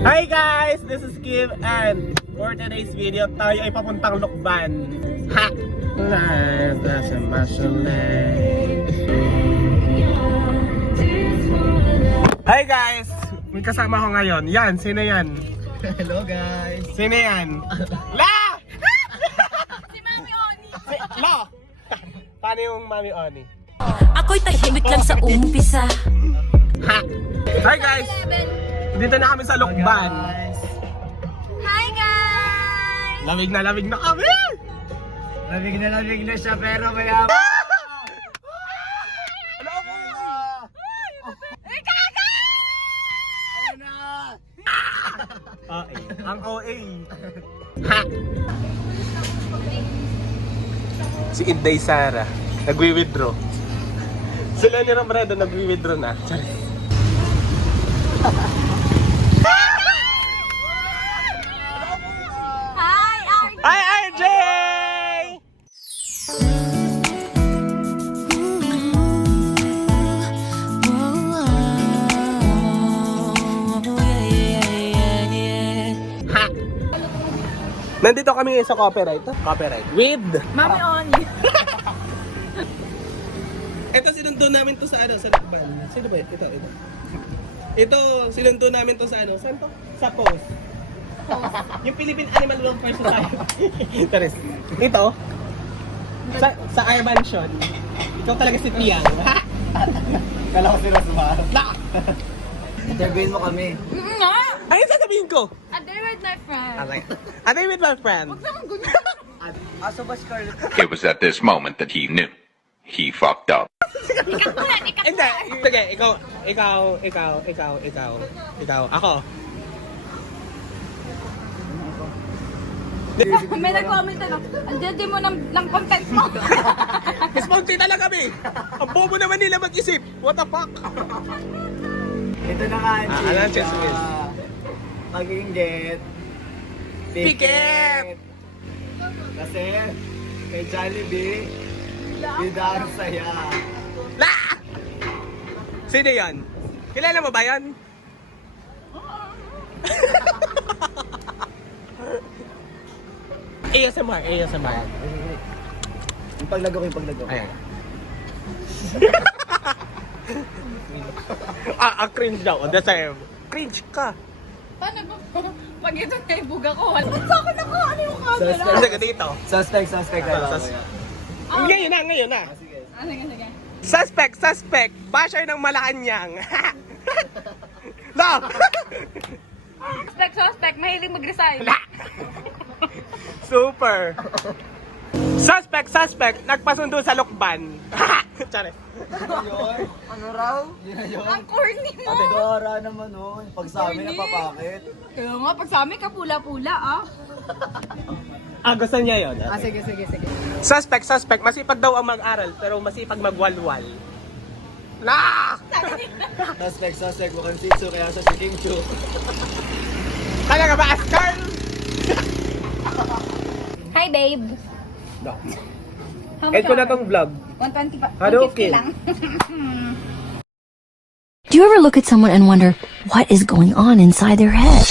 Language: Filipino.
Hi guys! This is Kim and for today's video, tayo ay papuntang Lokban. Ha! Hi guys! May kasama ko ngayon. Yan, sino yan? Hello guys! Sino yan? La! Si Mami Oni! La! Paano yung Mami Oni? Ako'y tahimik lang sa umpisa. Ha! Hi guys! Dito na kami sa Lokban. Hi guys! Lamig na kami! Lamig na siya pero mayaman. Ano ako? Ang OA. Ha! Si Inday Sara, nagwi-withdraw. Sila ni Romredo nagwi-withdraw na. Charis. Hi, RJ! Ha! Nandito kami ngayon sa copyright. Copyright. With Mami Oni! ito sinundo namin to sa ano, sa Lokban. Sino ba ito? Ito, sinundo namin to sa ano, saan to? Sa post. Yung Philippine Animal Welfare Society. Interes. Ito, sa Air Mansion. Ikaw talaga si Piang. Kala ko sila sumara. Na! Interviewin mo kami. Nga! Ayun sasabihin ko. A day with my friend. Okay. A day with my friend. Aso ba Scarlett? It was at this moment that he knew. He fucked up. Hindi. Sige, ikaw. Ako. May nag-comment na, ang dede mo ng content mo. Responsi talaga kami. Ang bobo naman nila mag-isip. What the fuck? Ito na nga ang ano ang chismis? Mag-inggit. Pikit! Kasi kay Jollibee, bida ang saya. La! Sino yan? Kilala mo ba yan? ASMR. Yung paglago. Ayan. Cringe daw. The same. Cringe ka. Paano ba? Pag ito na ibuga ko, wala sa akin ako. Ano yung camera? Sige dito. Suspect. Ngayon na. Sige. Sige. Suspect. Basher ng Malacanang. La! Suspect, mahilig mag-resign. La! Super. Suspect. Nagpasundo sa Lokban. Charis. Ano raw? Yun. Ang corny mo. Ate Dora naman nun. Pag sa amin Corny. napapakit. Kaya nga, pag sa amin ka pula-pula Gusto niya yun. Sige. Suspect. Masipag daw ang mag-aral, pero masipag magwalwal. La! Suspect. Mukhang sitso kaya sa King Chu. Talaga ba, Ascar? Hi, babe. End ko na tong vlog. 125. Hadouken. 150 lang. Do you ever look at someone and wonder what is going on inside their head?